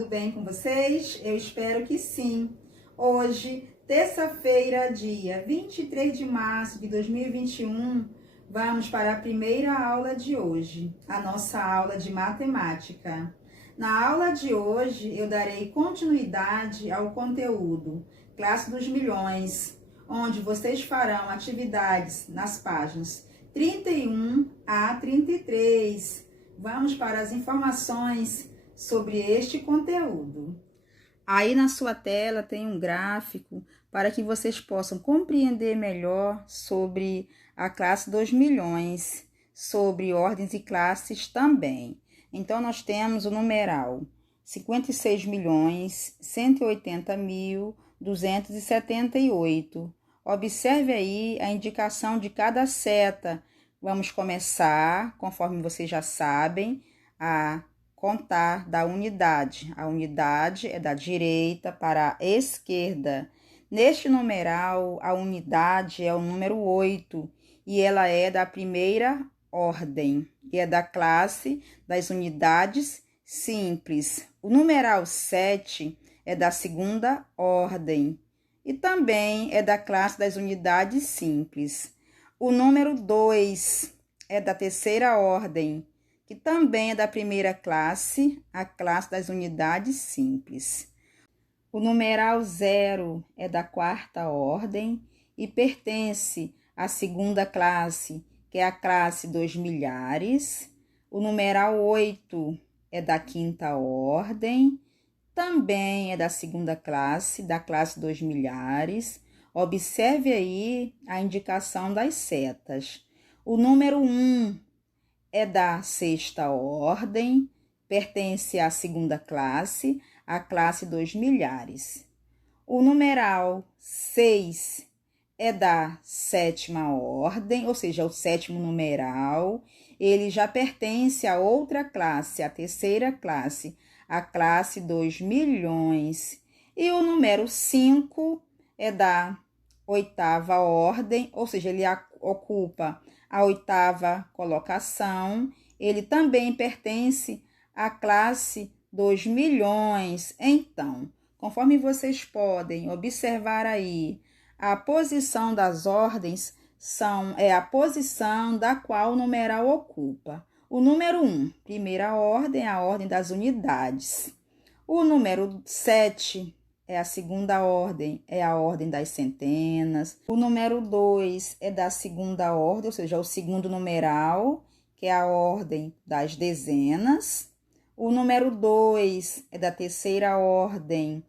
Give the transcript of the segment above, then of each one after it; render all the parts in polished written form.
tudo bem com vocês? Eu espero que sim. Hoje, terça-feira, dia 23 de março de 2021, vamos para a primeira aula de hoje, a nossa aula de matemática. Na aula de hoje, eu darei continuidade ao conteúdo Classe dos Milhões, onde vocês farão atividades nas páginas 31 a 33. Vamos para as informações sobre este conteúdo. Aí na sua tela tem um gráfico para que vocês possam compreender melhor sobre a classe dos milhões, sobre ordens e classes também. Então, nós temos o numeral 56.180.278. Observe aí a indicação de cada seta. Vamos começar, conforme vocês já sabem, a contar da unidade. A unidade é da direita para a esquerda. Neste numeral, a unidade é o número 8 e ela é da primeira ordem e é da classe das unidades simples. O numeral 7 é da segunda ordem e também é da classe das unidades simples. O número 2 é da terceira ordem, que também é da primeira classe, a classe das unidades simples. O numeral 0 é da quarta ordem e pertence à segunda classe, que é a classe dos milhares. O numeral 8 é da quinta ordem, também é da segunda classe, da classe dos milhares. Observe aí a indicação das setas. O número 1 é da sexta ordem, pertence à segunda classe, a classe dos milhares. O numeral 6 é da sétima ordem, ou seja, o sétimo numeral. Ele já pertence a outra classe, a terceira classe, a classe dos milhões. E o número 5 é da oitava ordem, ou seja, ele ocupa a oitava colocação. Ele também pertence à classe dos milhões. Então, conforme vocês podem observar aí, a posição das ordens é a posição da qual o numeral ocupa. O número 1, primeira ordem, é a ordem das unidades. O número 7 é a segunda ordem, é a ordem das centenas. O número 2 é da segunda ordem, ou seja, o segundo numeral, que é a ordem das dezenas. O número 2 é da terceira ordem,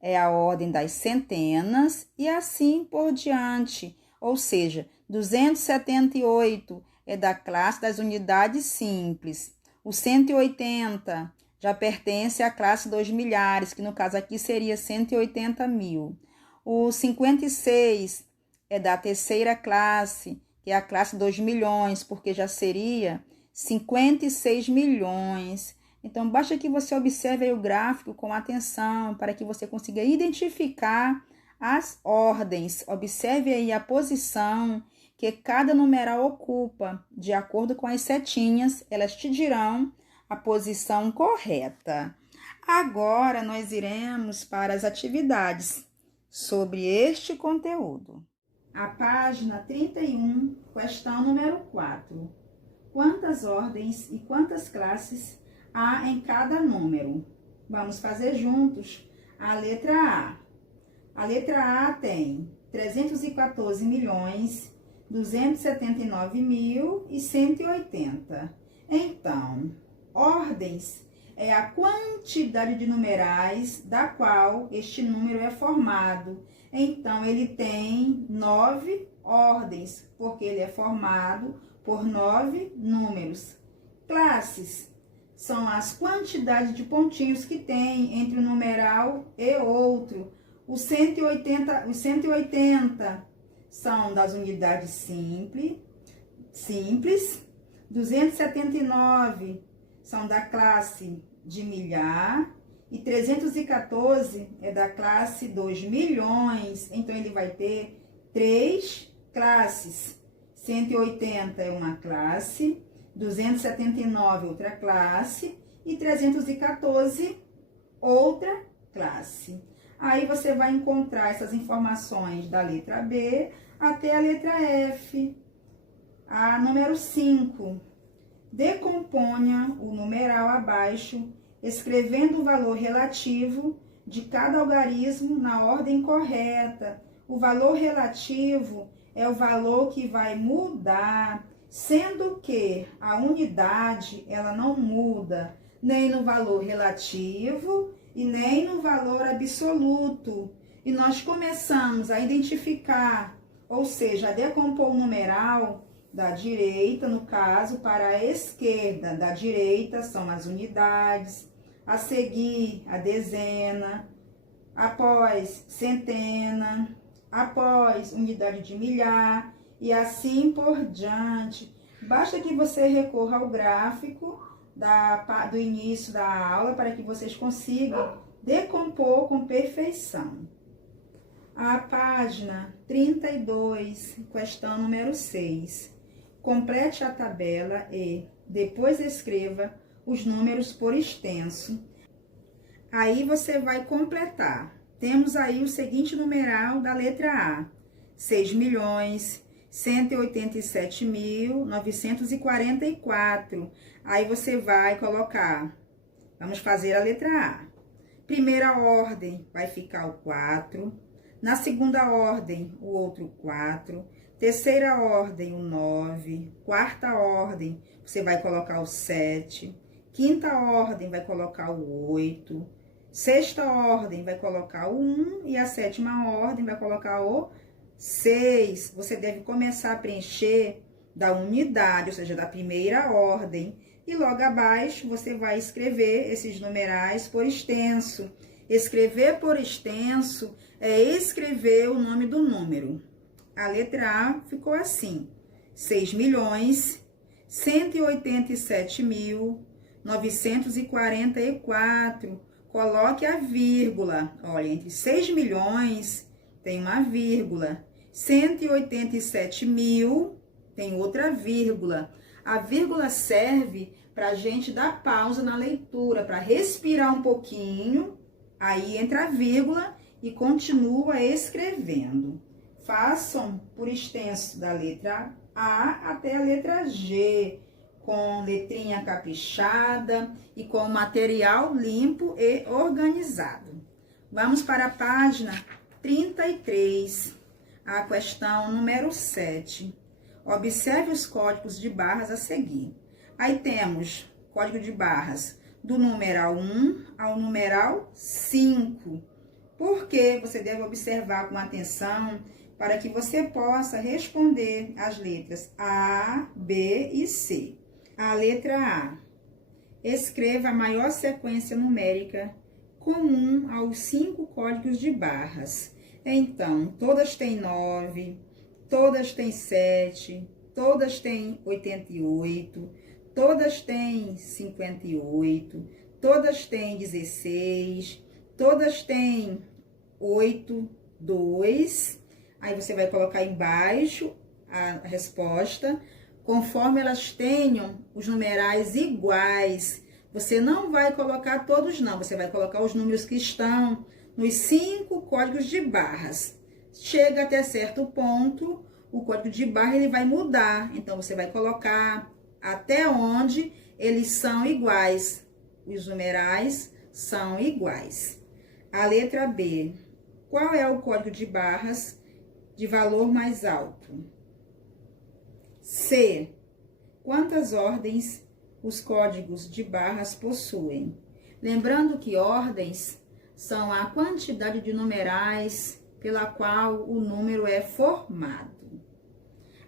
é a ordem das centenas, e assim por diante. Ou seja, 278 é da classe das unidades simples. O 180 já pertence à classe dos milhares, que no caso aqui seria 180 mil. O 56 é da terceira classe, que é a classe dos milhões, porque já seria 56 milhões. Então, basta que você observe aí o gráfico com atenção, para que você consiga identificar as ordens. Observe aí a posição que cada numeral ocupa. De acordo com as setinhas, elas te dirão a posição correta. Agora, nós iremos para as atividades sobre este conteúdo. A página 31, questão número 4. Quantas ordens e quantas classes há em cada número? Vamos fazer juntos a letra A. A letra A tem 314.279.180. Então, ordens é a quantidade de numerais da qual este número é formado. Então, ele tem 9 ordens, porque ele é formado por 9 números. Classes são as quantidades de pontinhos que tem entre um numeral e outro. Os 180 são das unidades simples. 279 são da classe de milhar e 314 é da classe dos milhões. Então, ele vai ter 3 classes. 180 é uma classe, 279 outra classe e 314 outra classe. Aí você vai encontrar essas informações da letra B até a letra F. A número 5. Decomponha o numeral abaixo, escrevendo o valor relativo de cada algarismo na ordem correta. O valor relativo é o valor que vai mudar, sendo que a unidade ela não muda nem no valor relativo e nem no valor absoluto. E nós começamos a identificar, ou seja, a decompor o numeral da direita, no caso, para a esquerda. Da direita são as unidades, a seguir a dezena, após centena, após unidade de milhar e assim por diante. Basta que você recorra ao gráfico do início da aula para que vocês consigam decompor com perfeição. A página 32, questão número 6. Complete a tabela e depois escreva os números por extenso. Aí você vai completar. Temos aí o seguinte numeral da letra A: 6.187.944. Aí você vai colocar, vamos fazer a letra A. Primeira ordem vai ficar o 4. Na segunda ordem, o outro 4. Terceira ordem, o 9. Quarta ordem, você vai colocar o 7. Quinta ordem, vai colocar o 8. Sexta ordem, vai colocar o 1. E a sétima ordem, vai colocar o 6. Você deve começar a preencher da unidade, ou seja, da primeira ordem. E logo abaixo, você vai escrever esses numerais por extenso. Escrever por extenso é escrever o nome do número. A letra A ficou assim: 6.187.944. Coloque a vírgula. Olha, entre 6 milhões tem uma vírgula. 187 mil tem outra vírgula. A vírgula serve para a gente dar pausa na leitura, para respirar um pouquinho. Aí entra a vírgula e continua escrevendo. Façam por extenso da letra A até a letra G, com letrinha caprichada e com material limpo e organizado. Vamos para a página 33, a questão número 7. Observe os códigos de barras a seguir. Aí temos código de barras do numeral 1 ao numeral 5. Por que você deve observar com atenção para que você possa responder as letras A, B e C. A letra A. Escreva a maior sequência numérica comum aos 5 códigos de barras. Então, todas têm 9, todas têm 7, todas têm 88, todas têm 58, todas têm 16, todas têm 8, 2. Aí você vai colocar embaixo a resposta, conforme elas tenham os numerais iguais. Você não vai colocar todos não, você vai colocar os números que estão nos 5 códigos de barras. Chega até certo ponto, o código de barra ele vai mudar. Então, você vai colocar até onde eles são iguais. Os numerais são iguais. A letra B. Qual é o código de barras de valor mais alto? C. Quantas ordens os códigos de barras possuem? Lembrando que ordens são a quantidade de numerais pela qual o número é formado.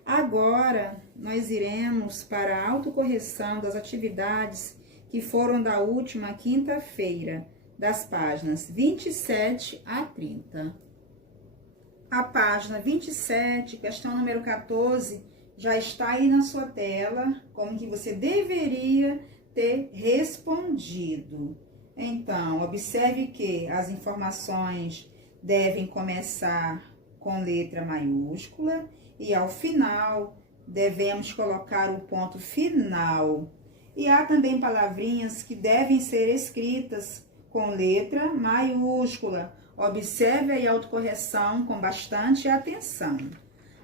Agora, nós iremos para a autocorreção das atividades que foram da última quinta-feira, das páginas 27 a 30. A página 27, questão número 14, já está aí na sua tela, como que você deveria ter respondido. Então, observe que as informações devem começar com letra maiúscula e ao final devemos colocar o ponto final. E há também palavrinhas que devem ser escritas com letra maiúscula. Observe aí a autocorreção com bastante atenção.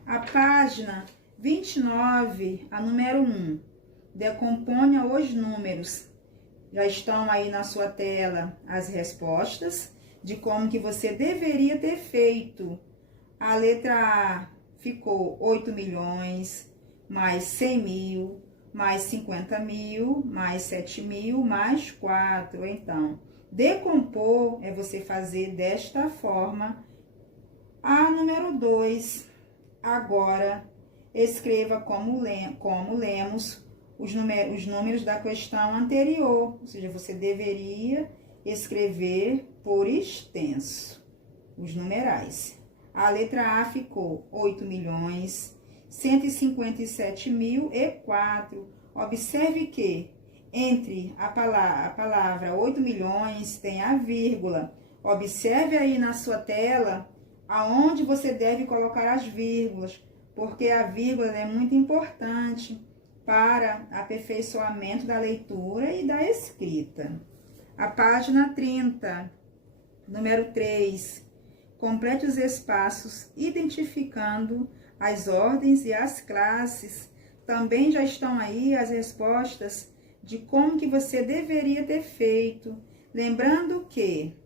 A página 29, a número 1, decomponha os números. Já estão aí na sua tela as respostas de como que você deveria ter feito. A letra A ficou 8 milhões, mais 100 mil, mais 50 mil, mais 7 mil, mais 4. Então, decompor é você fazer desta forma. A número 2, agora, escreva como lemos os números da questão anterior. Ou seja, você deveria escrever por extenso os numerais. A letra A ficou 8 milhões, 157 mil e 4. Observe que entre a palavra 8 milhões tem a vírgula. Observe aí na sua tela aonde você deve colocar as vírgulas, porque a vírgula é muito importante para aperfeiçoamento da leitura e da escrita. A página 30, número 3, complete os espaços identificando as ordens e as classes. Também já estão aí as respostas de como que você deveria ter feito. Lembrando que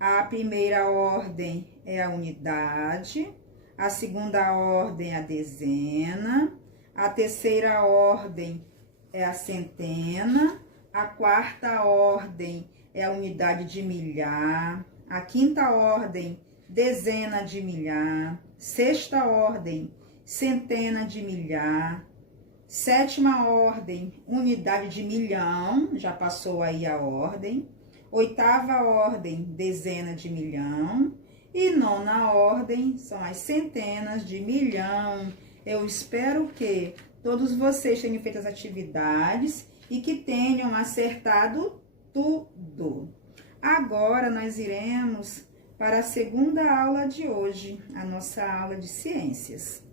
a primeira ordem é a unidade, a segunda ordem é a dezena, a terceira ordem é a centena, a quarta ordem é a unidade de milhar, a quinta ordem, dezena de milhar, sexta ordem, centena de milhar, sétima ordem, unidade de milhão, já passou aí a ordem, oitava ordem, dezena de milhão, e nona ordem são as centenas de milhão. Eu espero que todos vocês tenham feito as atividades e que tenham acertado tudo. Agora nós iremos para a segunda aula de hoje, a nossa aula de ciências.